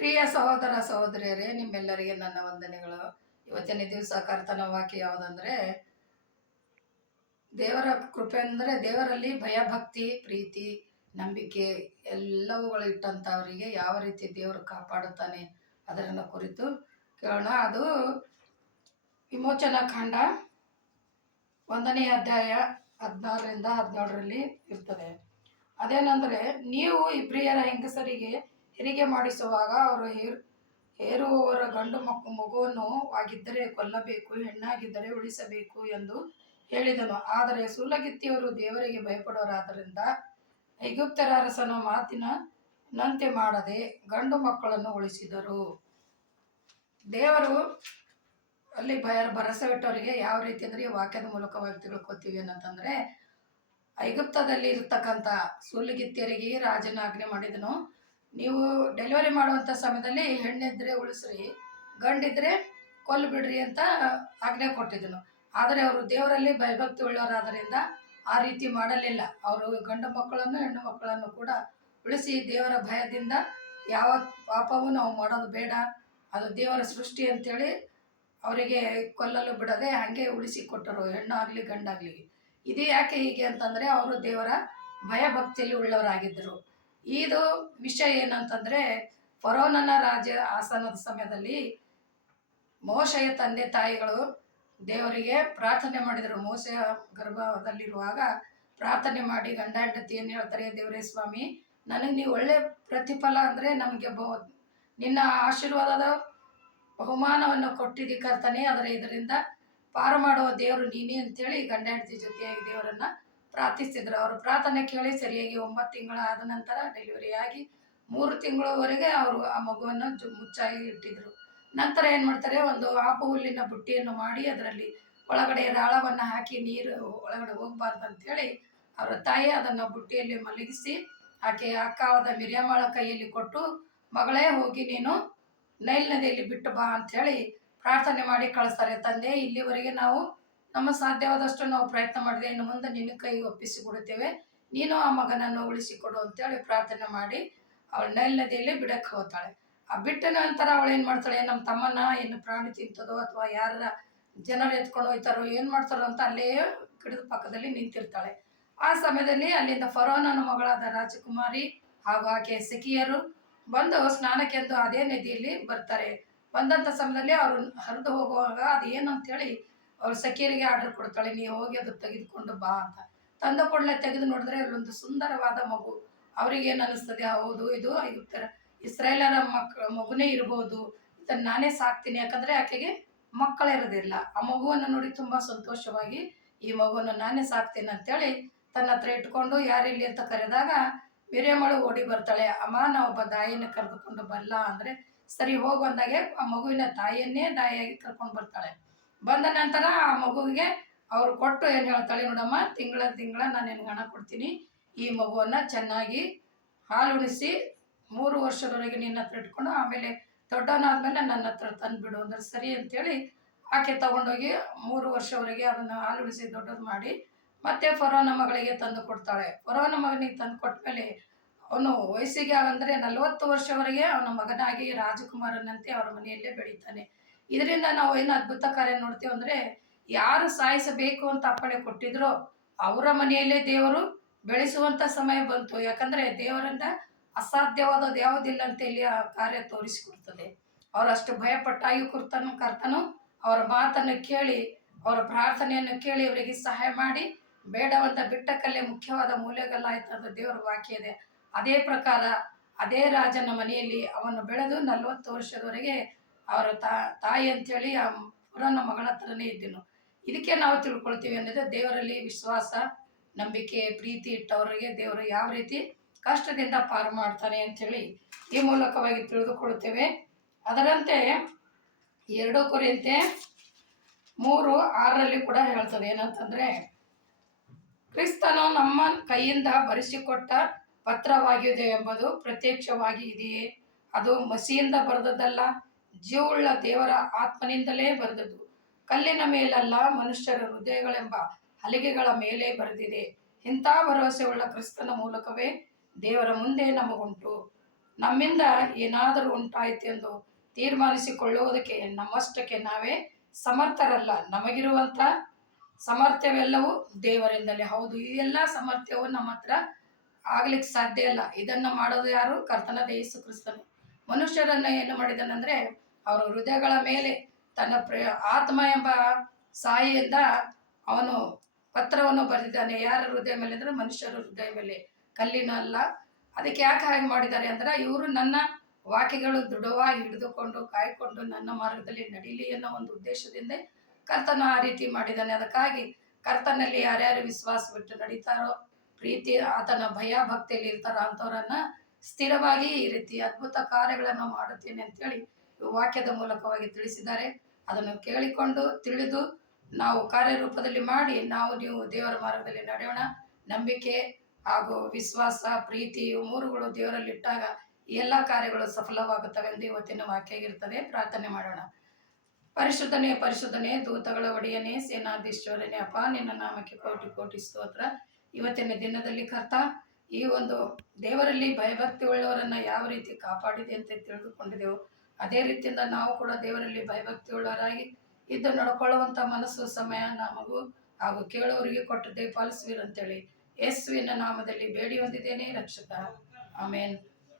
ಪ್ರಿಯ ಸಹೋದರ ಸಹೋದರಿಯರೇ, ನಿಮ್ಮೆಲ್ಲರಿಗೆ ನನ್ನ ವಂದನೆಗಳು. ಇವತ್ತಿನ ದಿವಸ ಕರ್ತನ ವಾಕ್ಯ ಯಾವುದಂದ್ರೆ, ದೇವರ ಕೃಪೆ ಅಂದರೆ ದೇವರಲ್ಲಿ ಭಯಭಕ್ತಿ, ಪ್ರೀತಿ, ನಂಬಿಕೆ ಎಲ್ಲವುಗಳು ಇಟ್ಟಂಥವರಿಗೆ ಯಾವ ರೀತಿ ದೇವರು ಕಾಪಾಡುತ್ತಾನೆ ಅದರನ್ನು ಕುರಿತು ಕೇಳೋಣ. ಅದು ವಿಮೋಚನಾ ಕಾಂಡ 1ನೇ ಅಧ್ಯಾಯ 16ರಿಂದ 17ರಲ್ಲಿ ಇರ್ತದೆ. ಅದೇನೆಂದರೆ, ನೀವು ಇಬ್ರಿಯರ ಹೆಂಗಸರಿಗೆ ಹೆರಿಗೆ ಮಾಡಿಸುವಾಗ ಅವರು ಹೇರುವವರ ಗಂಡು ಮಗುವನ್ನು ಆಗಿದ್ದರೆ ಕೊಲ್ಲಬೇಕು, ಹೆಣ್ಣಾಗಿದ್ದರೆ ಉಳಿಸಬೇಕು ಎಂದು ಹೇಳಿದನು. ಆದರೆ ಸೂಲಗಿತ್ತಿಯವರು ದೇವರಿಗೆ ಭಯಪಡುವರಾದ್ದರಿಂದ ಐಗುಪ್ತರ ಅರಸನ ಮಾತಿನಂತೆ ಮಾಡದೆ ಗಂಡು ಮಕ್ಕಳನ್ನು ಉಳಿಸಿದರು. ದೇವರು ಅಲ್ಲಿ ಭರವಸೆವಿಟ್ಟವರಿಗೆ ಯಾವ ರೀತಿ ಅಂದರೆ, ಈ ವಾಕ್ಯದ ಮೂಲಕವಾಗಿ ತಿಳ್ಕೊತೀವಿ ಏನಂತಂದರೆ, ಐಗುಪ್ತದಲ್ಲಿ ಇರ್ತಕ್ಕಂಥ ಸೂಲಗಿತ್ತಿಯರಿಗೆ ರಾಜನ ಆಜ್ಞೆ ಮಾಡಿದನು, ನೀವು ಡೆಲಿವರಿ ಮಾಡುವಂಥ ಸಮಯದಲ್ಲಿ ಹೆಣ್ಣಿದ್ರೆ ಉಳಿಸ್ರಿ, ಗಂಡಿದ್ರೆ ಕೊಲ್ಲು ಬಿಡ್ರಿ ಅಂತ ಆಜ್ಞೆ ಕೊಟ್ಟಿದ್ದನು. ಆದರೆ ಅವರು ದೇವರಲ್ಲಿ ಭಯಭಕ್ತಿ ಉಳ್ಳವರಾದ್ದರಿಂದ ಆ ರೀತಿ ಮಾಡಲಿಲ್ಲ. ಅವರು ಗಂಡು ಮಕ್ಕಳನ್ನು ಹೆಣ್ಣು ಮಕ್ಕಳನ್ನು ಕೂಡ ಉಳಿಸಿ ದೇವರ ಭಯದಿಂದ ಯಾವ ಪಾಪವೂ ನಾವು ಮಾಡೋದು ಬೇಡ, ಅದು ದೇವರ ಸೃಷ್ಟಿ ಅಂತೇಳಿ ಅವರಿಗೆ ಕೊಲ್ಲಲು ಬಿಡದೆ ಹಾಗೆ ಉಳಿಸಿಕೊಟ್ಟರು, ಹೆಣ್ಣಾಗಲಿ ಗಂಡಾಗಲಿ. ಇದು ಯಾಕೆ ಹೀಗೆ ಅಂತಂದರೆ, ಅವರು ದೇವರ ಭಯಭಕ್ತಿಯಲ್ಲಿ ಉಳ್ಳವರಾಗಿದ್ದರು. ಇದು ವಿಷಯ ಏನಂತಂದರೆ, ಫರೋನನ ರಾಜ ಆಸನದ ಸಮಯದಲ್ಲಿ ಮೋಶೆಯ ತಂದೆ ತಾಯಿಗಳು ದೇವರಿಗೆ ಪ್ರಾರ್ಥನೆ ಮಾಡಿದರು. ಮೋಶೆಯ ಗರ್ಭದಲ್ಲಿರುವಾಗ ಪ್ರಾರ್ಥನೆ ಮಾಡಿ ಗಂಡ ಹೆಂಡತಿ ಏನು ಹೇಳ್ತಾರೆ, ದೇವರೇ ಸ್ವಾಮಿ, ನನಗೆ ನೀವು ಒಳ್ಳೆ ಪ್ರತಿಫಲ ಅಂದರೆ ನಮಗೆ ನಿನ್ನ ಆಶೀರ್ವಾದದ ಬಹುಮಾನವನ್ನು ಕೊಟ್ಟಿದ್ದಿ ಕರ್ತನೆ, ಇದರಿಂದ ಪಾರು ಮಾಡುವ ದೇವರು ನೀನೇ ಅಂತೇಳಿ ಗಂಡ ಹೆಂಡತಿ ಜೊತೆಯಾಗಿ ದೇವರನ್ನು ಪ್ರಾರ್ಥಿಸಿದ್ರು. ಅವರು ಪ್ರಾರ್ಥನೆ ಕೇಳಿ ಸರಿಯಾಗಿ 9 ತಿಂಗಳಾದ ನಂತರ ಡೆಲಿವರಿ ಆಗಿ 3 ತಿಂಗಳವರೆಗೆ ಅವರು ಆ ಮಗುವನ್ನು ಮುಚ್ಚಾಗಿ ಇಟ್ಟಿದ್ರು. ನಂತರ ಏನು ಮಾಡ್ತಾರೆ, ಒಂದು ಆಪು ಹುಲ್ಲಿನ ಬುಟ್ಟಿಯನ್ನು ಮಾಡಿ ಅದರಲ್ಲಿ ಒಳಗಡೆ ರಾಳವನ್ನು ಹಾಕಿ ನೀರು ಒಳಗಡೆ ಹೋಗಬಾರ್ದು ಅಂಥೇಳಿ ಅವರ ತಾಯಿ ಅದನ್ನು ಬುಟ್ಟಿಯಲ್ಲಿ ಮಲಗಿಸಿ ಆಕೆಯ ಅಕ್ಕವಾದ ಮಿರ್ಯಾಮಳ ಕೈಯಲ್ಲಿ ಕೊಟ್ಟು, ಮಗಳೇ ಹೋಗಿ ನೀನು ನೈಲ್ ನದಿಯಲ್ಲಿ ಬಿಟ್ಟು ಬಾ ಅಂಥೇಳಿ ಪ್ರಾರ್ಥನೆ ಮಾಡಿ ಕಳಿಸ್ತಾರೆ. ತಂದೆ, ಇಲ್ಲಿವರೆಗೆ ನಾವು ನಮ್ಮ ಸಾಧ್ಯವಾದಷ್ಟು ನಾವು ಪ್ರಯತ್ನ ಮಾಡಿದೆ, ಇನ್ನು ಮುಂದೆ ನಿನ್ನ ಕೈಗೆ ಒಪ್ಪಿಸಿಕೊಡುತ್ತೇವೆ, ನೀನು ಆ ಮಗನನ್ನು ಉಳಿಸಿಕೊಡು ಅಂತೇಳಿ ಪ್ರಾರ್ಥನೆ ಮಾಡಿ ಅವಳು ನೈಲ್ ನದಿಯಲ್ಲಿ ಬಿಡಕ್ಕೆ ಹೋಗ್ತಾಳೆ. ಆ ಬಿಟ್ಟ ನಂತರ ಅವಳು ಏನು ಮಾಡ್ತಾಳೆ, ನಮ್ಮ ತಮ್ಮನ ಏನು ಪ್ರಾಣಿ ತಿಂತದೋ ಅಥವಾ ಯಾರ ಜನರು ಎತ್ಕೊಂಡು ಹೋಗ್ತಾರೋ ಏನು ಮಾಡ್ತಾರೋ ಅಂತ ಅಲ್ಲೇ ಗಿಡದ ಪಕ್ಕದಲ್ಲಿ ನಿಂತಿರ್ತಾಳೆ. ಆ ಸಮಯದಲ್ಲಿ ಅಲ್ಲಿಂದ ಫರೋನನ ಮಗಳಾದ ರಾಜಕುಮಾರಿ ಹಾಗೂ ಆಕೆಯ ಸಖಿಯರು ಬಂದು ಸ್ನಾನಕ್ಕೆಂದು ಅದೇ ನದಿಯಲ್ಲಿ ಬರ್ತಾರೆ. ಬಂದಂಥ ಸಮಯದಲ್ಲಿ ಅವರು ಹರಿದು ಹೋಗುವಾಗ ಅದು ಏನು ಅಂತೇಳಿ ಅವ್ರ ಸಖಿಯರಿಗೆ ಆರ್ಡರ್ ಕೊಡ್ತಾಳೆ, ನೀವು ಹೋಗಿ ಅದು ತೆಗೆದುಕೊಂಡು ಬಾ ಅಂತ. ತಂದ ಕೂಡಲೇ ತೆಗೆದು ನೋಡಿದ್ರೆ ಅಲ್ಲೊಂದು ಸುಂದರವಾದ ಮಗು. ಅವ್ರಿಗೆ ಏನು ಅನ್ನಿಸ್ತದೆ, ಹೌದು ಇದು ಇಸ್ರೇಲರ ಮಗುನೇ ಇರ್ಬೋದು, ಇದನ್ನು ನಾನೇ ಸಾಕ್ತೀನಿ, ಯಾಕಂದರೆ ಆಕೆಗೆ ಮಕ್ಕಳಿರೋದಿಲ್ಲ. ಆ ಮಗುವನ್ನು ನೋಡಿ ತುಂಬ ಸಂತೋಷವಾಗಿ ಈ ಮಗುವನ್ನು ನಾನೇ ಸಾಕ್ತೀನಿ ಅಂತೇಳಿ ತನ್ನ ಹತ್ರ ಇಟ್ಕೊಂಡು ಯಾರಿಲ್ಲಿ ಅಂತ ಕರೆದಾಗ ಮಿರ್ಯಾಮಳು ಓಡಿ ಬರ್ತಾಳೆ. ಅಮ್ಮ, ನಾವೊಬ್ಬ ದಾಯಿಯನ್ನು ಕರೆದುಕೊಂಡು ಬರಲ್ಲ ಅಂದರೆ ಸರಿ ಹೋಗು ಅಂದಾಗೆ ಆ ಮಗುವಿನ ತಾಯಿಯನ್ನೇ ದಾಯಿಯಾಗಿ ಕರ್ಕೊಂಡು ಬರ್ತಾಳೆ. ಬಂದ ನಂತರ ಆ ಮಗುವಿಗೆ ಅವ್ರು ಕೊಟ್ಟು ಏನು ಹೇಳ್ತಾಳೆ, ನೋಡಮ್ಮ, ತಿಂಗಳ ನಾನು ನಿನಗೆ ಹಣ ಕೊಡ್ತೀನಿ, ಈ ಮಗುವನ್ನು ಚೆನ್ನಾಗಿ ಹಾಲು ಉಣಿಸಿ 3 ವರ್ಷದವರೆಗೆ ನಿನ್ನ ಹತ್ರ ಇಟ್ಕೊಂಡು ಆಮೇಲೆ ದೊಡ್ಡವನಾದ್ಮೇಲೆ ನನ್ನ ಹತ್ರ ತಂದುಬಿಡು ಅಂದ್ರೆ ಸರಿ ಅಂತೇಳಿ ಆಕೆ ತಗೊಂಡೋಗಿ 3 ವರ್ಷವರೆಗೆ ಅದನ್ನು ಹಾಲು ಉಣಿಸಿ ದೊಡ್ಡದು ಮಾಡಿ ಮತ್ತೆ ಫರೋನ ಮಗಳಿಗೆ ತಂದು ಕೊಡ್ತಾಳೆ. ಫರೋನ ಮಗನಿಗೆ ತಂದು ಕೊಟ್ಟ ಮೇಲೆ ಅವನು ವಯಸ್ಸಿಗೆ ಅಂದರೆ 40 ವರ್ಷವರೆಗೆ ಅವನ ಮಗನಾಗಿ ರಾಜಕುಮಾರನಂತೆ ಅವರ ಮನೆಯಲ್ಲೇ ಬೆಳೀತಾನೆ. ಇದರಿಂದ ನಾವು ಏನು ಅದ್ಭುತ ಕಾರ್ಯ ನೋಡ್ತೀವಿ ಅಂದರೆ, ಯಾರು ಸಾಯಿಸಬೇಕು ಅಂತ ಅಪ್ಪಣೆ ಕೊಟ್ಟಿದ್ರೋ ಅವರ ಮನೆಯಲ್ಲೇ ದೇವರು ಬೆಳೆಸುವಂಥ ಸಮಯ ಬಂತು. ಯಾಕಂದರೆ ದೇವರಿಂದ ಅಸಾಧ್ಯವಾದದ್ದು ಯಾವುದಿಲ್ಲ ಅಂತ ಇಲ್ಲಿ ಆ ಕಾರ್ಯ ತೋರಿಸಿಕೊಡ್ತದೆ. ಅವರಷ್ಟು ಭಯಪಟ್ಟಾಗಿ ಕರ್ತನು ಅವರ ಮಾತನ್ನು ಕೇಳಿ ಅವರ ಪ್ರಾರ್ಥನೆಯನ್ನು ಕೇಳಿ ಅವರಿಗೆ ಸಹಾಯ ಮಾಡಿ ಬೇಡವಂತ ಬಿಟ್ಟ ಕಲ್ಲೇ ಮುಖ್ಯವಾದ ಮೂಲೆಗಲ್ಲಾಯ್ತು ಅಂತ ದೇವರ ವಾಕ್ಯ ಇದೆ. ಅದೇ ಪ್ರಕಾರ ಅದೇ ರಾಜನ ಮನೆಯಲ್ಲಿ ಅವನು ಬೆಳೆದು 40 ವರ್ಷದವರೆಗೆ ಅವರ ತಾಯಿ ಅಂಥೇಳಿ ಆ ಫರೋನ ಮಗಳ ಹತ್ರನೇ ಇದ್ದನು. ಇದಕ್ಕೆ ನಾವು ತಿಳ್ಕೊಳ್ತೀವಿ ಅನ್ನೋದು, ದೇವರಲ್ಲಿ ವಿಶ್ವಾಸ, ನಂಬಿಕೆ, ಪ್ರೀತಿ ಇಟ್ಟವರಿಗೆ ದೇವರು ಯಾವ ರೀತಿ ಕಷ್ಟದಿಂದ ಪಾರು ಮಾಡ್ತಾನೆ ಅಂಥೇಳಿ ಈ ಮೂಲಕವಾಗಿ ತಿಳಿದುಕೊಳ್ಳುತ್ತೇವೆ. ಅದರಂತೆ 2 ಕೊರಿಂಥೆ 3:6 ಕೂಡ ಹೇಳ್ತದೆ, ಏನಂತಂದರೆ, ಕ್ರಿಸ್ತನು ನಮ್ಮ ಕೈಯಿಂದ ಬರೆಸಿಕೊಟ್ಟ ಪತ್ರವಾಗಿದೆ ಎಂಬುದು ಪ್ರತ್ಯಕ್ಷವಾಗಿ ಇದೆಯೇ, ಅದು ಮಸಿಯಿಂದ ಬರೆದದ್ದಲ್ಲ, ಜೀವವುಳ್ಳ ದೇವರ ಆತ್ಮನಿಂದಲೇ ಬರೆದದ್ದು, ಕಲ್ಲಿನ ಮೇಲಲ್ಲ, ಮನುಷ್ಯರ ಹೃದಯಗಳೆಂಬ ಹಲಿಗೆಗಳ ಮೇಲೆ ಬರೆದಿದೆ. ಇಂಥ ಭರವಸೆಯುಳ್ಳ ಕ್ರಿಸ್ತನ ಮೂಲಕವೇ ದೇವರ ಮುಂದೆ ನಮಗುಂಟು. ನಮ್ಮಿಂದ ಏನಾದರೂ ಉಂಟಾಯಿತು ಎಂದು ತೀರ್ಮಾನಿಸಿಕೊಳ್ಳುವುದಕ್ಕೆ ನಮ್ಮಷ್ಟಕ್ಕೆ ನಾವೇ ಸಮರ್ಥರಲ್ಲ. ನಮಗಿರುವಂಥ ಸಾಮರ್ಥ್ಯವೆಲ್ಲವೂ ದೇವರಿಂದಲೇ. ಹೌದು, ಈ ಎಲ್ಲ ಸಾಮರ್ಥ್ಯವು ನಮ್ಮ ಹತ್ರ ಆಗ್ಲಿಕ್ಕೆ ಸಾಧ್ಯ ಇಲ್ಲ. ಇದನ್ನ ಮಾಡೋದು ಯಾರು? ಕರ್ತನಾದ ಯೇಸು ಕ್ರಿಸ್ತನು. ಮನುಷ್ಯರನ್ನ ಏನು ಮಾಡಿದನಂದ್ರೆ ಅವರ ಹೃದಯಗಳ ಮೇಲೆ ತನ್ನ ಆತ್ಮ ಎಂಬ ಸಾಯಿಯಿಂದ ಅವನು ಪತ್ರವನ್ನು ಬರೆದಿದ್ದಾನೆ. ಯಾರ ಹೃದಯ ಮೇಲೆ ಅಂದ್ರೆ ಮನುಷ್ಯರ ಹೃದಯ ಮೇಲೆ, ಕಲ್ಲಿನ ಅಲ್ಲ. ಅದಕ್ಕೆ ಯಾಕೆ ಹಾಗೆ ಮಾಡಿದ್ದಾರೆ ಅಂದ್ರೆ ಇವರು ನನ್ನ ವಾಕ್ಯಗಳು ದೃಢವಾಗಿ ಹಿಡಿದುಕೊಂಡು ಕಾಯ್ಕೊಂಡು ನನ್ನ ಮಾರ್ಗದಲ್ಲಿ ನಡೀಲಿ ಅನ್ನೋ ಒಂದು ಉದ್ದೇಶದಿಂದ ಕರ್ತನ ಆ ರೀತಿ ಮಾಡಿದ್ದಾನೆ. ಅದಕ್ಕಾಗಿ ಕರ್ತನಲ್ಲಿ ಯಾರ್ಯಾರು ವಿಶ್ವಾಸ ಬಿಟ್ಟು ನಡೀತಾರೋ, ಪ್ರೀತಿ ಆತನ ಭಯ ಭಕ್ತಿಯಲ್ಲಿ ಇರ್ತಾರೋ ಅಂಥವ್ರನ್ನ ಸ್ಥಿರವಾಗಿ ಈ ರೀತಿ ಅದ್ಭುತ ಕಾರ್ಯಗಳನ್ನು ಮಾಡುತ್ತೇನೆ ಅಂತೇಳಿ ವಾಕ್ಯದ ಮೂಲಕವಾಗಿ ತಿಳಿಸಿದ್ದಾರೆ. ಅದನ್ನು ಕೇಳಿಕೊಂಡು ತಿಳಿದು ನಾವು ಕಾರ್ಯರೂಪದಲ್ಲಿ ಮಾಡಿ ನೀವು ದೇವರ ಮಾರ್ಗದಲ್ಲಿ ನಡೆಯೋಣ. ನಂಬಿಕೆ ಹಾಗೂ ವಿಶ್ವಾಸ, ಪ್ರೀತಿ ಇವು ಮೂರುಗಳು ದೇವರಲ್ಲಿ ಇಟ್ಟಾಗ ಈ ಎಲ್ಲ ಕಾರ್ಯಗಳು ಸಫಲವಾಗುತ್ತವೆ ಎಂದು ಇವತ್ತಿನ ವಾಕ್ಯ ಇರ್ತದೆ. ಪ್ರಾರ್ಥನೆ ಮಾಡೋಣ. ಪರಿಶುದ್ಧನೇ ಪರಿಶುದ್ಧನೇ, ದೂತಗಳ ಒಡೆಯನೇ, ಸೇನಾಧೀಶ್ವರನೇ, ಅಪ್ಪ ನಿನ್ನ ನಾಮಕ್ಕೆ ಕೋಟಿ ಕೋಟಿ ಸ್ತೋತ್ರ. ಇವತ್ತಿನ ದಿನದಲ್ಲಿ ಕರ್ತ ಈ ಒಂದು ದೇವರಲ್ಲಿ ಭಯಭಕ್ತಿ ಉಳ್ಳವರನ್ನ ಯಾವ ರೀತಿ ಕಾಪಾಡಿದೆ ಅಂತ ತಿಳಿದುಕೊಂಡಿದೆವು. ಅದೇ ರೀತಿಯಿಂದ ನಾವು ಕೂಡ ದೇವರಲ್ಲಿ ಭಯಭಕ್ತಿ ಉಳ್ಳವರಾಗಿ ಇದ್ದು ನಡ್ಕೊಳ್ಳುವಂಥ ಮನಸ್ಸು, ಸಮಯ ನಮಗೂ ಹಾಗೂ ಕೇಳುವವರಿಗೆ ಕೊಟ್ಟದ್ದೇ ಪಾಲಿಸುವಿರಂತೇಳಿ ಯೇಸುವಿನ ನಾಮದಲ್ಲಿ ಬೇಡಿ ಹೊಂದಿದ್ದೇನೆ ರಕ್ಷಕ. ಆಮೇನ್.